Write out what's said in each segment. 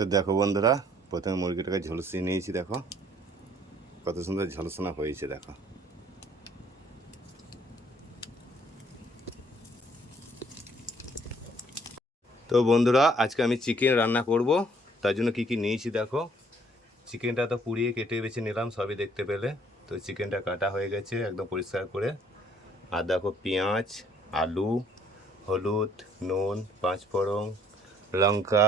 তো দেখো বন্ধুরা, প্রথমে মুরগিটাকে ঝলসিয়ে নিয়েছি, দেখো। কত সুন্দর ঝলসানো হয়েছে, দেখো। তো বন্ধুরা, আজকে আমি চিকেন রান্না করব। তার জন্য কি কি নিয়েছি, দেখো। চিকেনটা তো পুড়িয়ে কেটে বেছে নিলাম, সবই দেখতে পেলে। তো চিকেনটা কাটা হয়ে গেছে, একদম পরিষ্কার করে। আর দেখো, পেঁয়াজ, আলু, হলুদ, নুন, পাঁচফোড়ন, লঙ্কা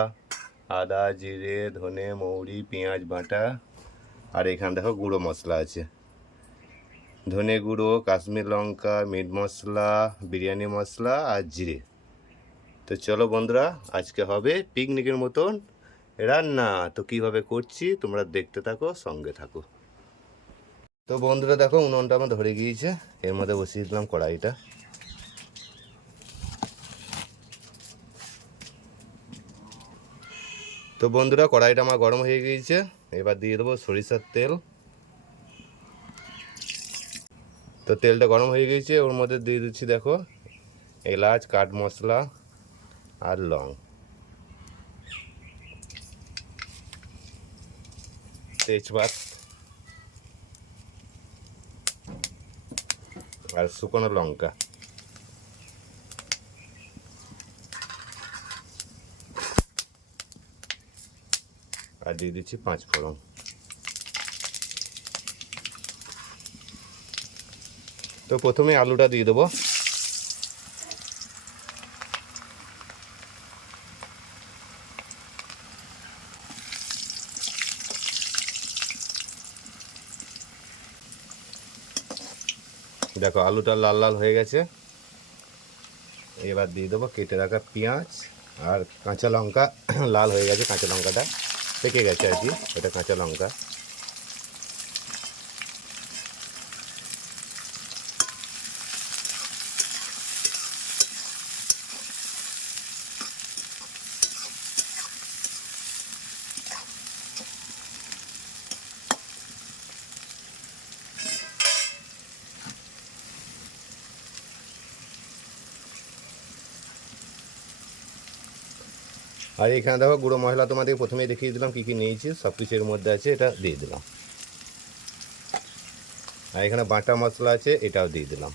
আদা, জিরে, ধনে, মৌরি, পেঁয়াজ বাটা, আর এখানে দেখো গুঁড়ো মশলা আছে। ধনে গুঁড়ো, কাশ্মীর লঙ্কা, মিট মশলা, বিরিয়ানি মশলা, আর জিরে। তো চলো বন্ধুরা, আজকে হবে পিকনিকের মতন রান্না। তো কীভাবে করছি তোমরা দেখতে থাকো, সঙ্গে থাকো। তো বন্ধুরা দেখো, উনুনটা আমার ধরে গিয়েছে, এর মধ্যে বসিয়ে দিলাম কড়াইটা। তো বন্ধুরা, কড়াইটা আমার গরম হয়ে গিয়েছে। এবার দিয়ে দেবো সরিষার তেল। তো তেলটা গরম হয়ে গিয়েছে, ওর মধ্যে দিয়ে দিচ্ছি দেখো, এলাচ, কাঠ মশলা আর লং। তেজপাত আর শুকনো লঙ্কা। আর দিয়ে দিচ্ছি পাঁচ ফোড়ন। তো প্রথমে আলুটা দিয়ে দেবো। দেখো, আলুটা লাল লাল হয়ে গেছে। এবার দিয়ে দেবো কেটে রাখা পেঁয়াজ আর কাঁচা লঙ্কা। লাল হয়ে গেছে কাঁচা লঙ্কাটা। পেকে গেছে আর কি এটা কাঁচা লঙ্কা। আর এখানে দেখো, গুঁড়ো মশলা তোমাদের প্রথমে দেখিয়ে দিলাম, কী কী নিয়েছি, সব কিছু এর মধ্যে আছে, এটা দিয়ে দিলাম। আর এখানে বাটা মশলা আছে, এটাও দিয়ে দিলাম।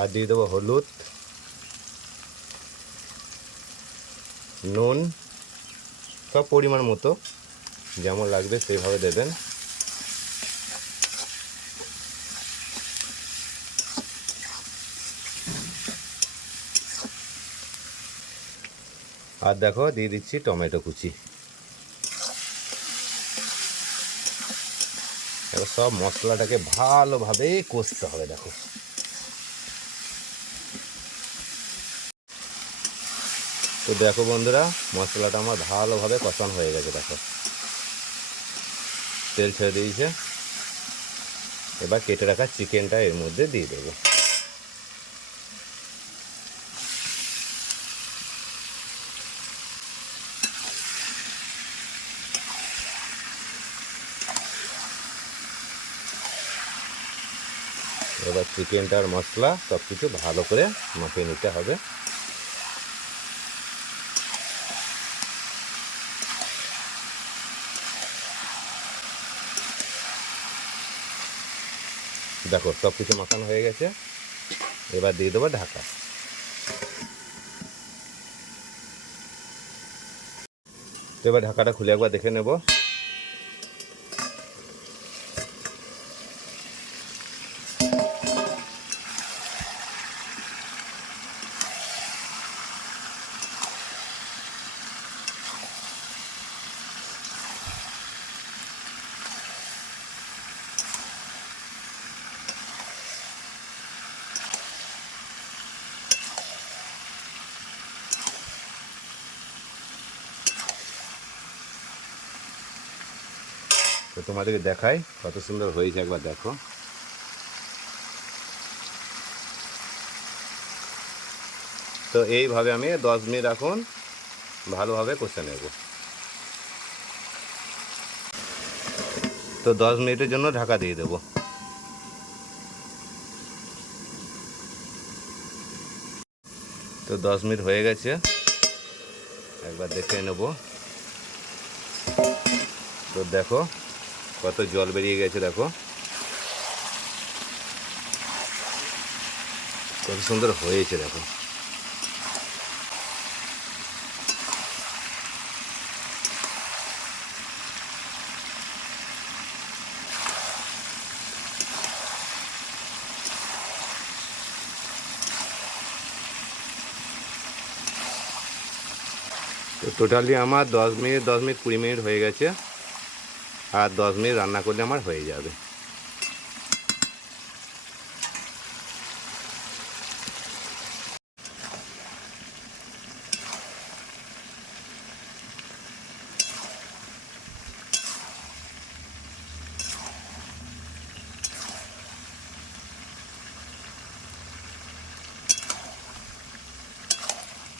আর দিয়ে দেবো হলুদ, নুন, সব পরিমাণ মতো, যেমন লাগবে সেইভাবে দেবেন। আর দেখো, দিয়ে দিচ্ছি টমেটো কুচি। এবার সব মশলাটাকে ভালোভাবে কষতে হবে, দেখো। তো দেখো বন্ধুরা, মশলাটা আমার ভালোভাবে কষানো হয়ে গেছে, দেখো। তেল ছেড়ে দিয়েছে। এবার কেটে রাখা চিকেনটা এর মধ্যে দিয়ে দেবো। এবার চিকেনটার মশলা সব কিছু ভালো করে মাখিয়ে নিতে হবে। দেখো সব কিছু মাখানো হয়ে গেছে। এবার দিয়ে দেবো ঢাকা। তো এবার ঢাকাটা খুলে একবার দেখে নেব। তো তোমাদেরকে দেখাই কত সুন্দর হয়েছে, একবার দেখো। তো এইভাবে আমি দশ মিনিট এখন ভালোভাবে কষে নেব। তো দশ মিনিটের জন্য ঢাকা দিয়ে দেবো। তো দশ মিনিট হয়ে গেছে। একবার দেখে নেব। তো দেখো কত জল বেরিয়ে গেছে, দেখো। কত সুন্দর হয়েছে, দেখো। তো টোটালি আমার দশ মিনিট দশ মিনিট কুড়ি মিনিট হয়ে গেছে। আর দশ মিনিট রান্না করলে আমার হয়ে যাবে।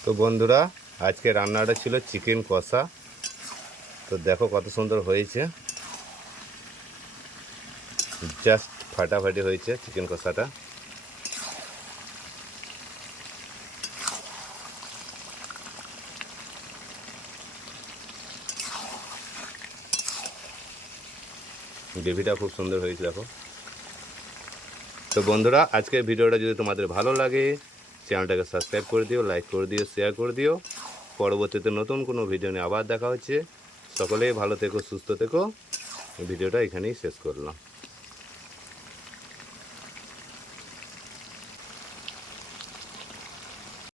তো বন্ধুরা, আজকে রান্নাটা ছিল চিকেন কষা। তো দেখো কত সুন্দর হয়েছে। জাস্ট ফাটাফাটি হয়েছে চিকেন কষাটা। গ্রেভিটা খুব সুন্দর হয়েছে, দেখো। তো বন্ধুরা, আজকের ভিডিওটা যদি তোমাদের ভালো লাগে, চ্যানেলটাকে সাবস্ক্রাইব করে দিও, লাইক করে দিও, শেয়ার করে দিও। পরবর্তীতে নতুন কোনো ভিডিও নিয়ে আবার দেখা হচ্ছে। সকলেই ভালো থেকো, সুস্থ থেকো। ভিডিওটা এখানেই শেষ করলাম।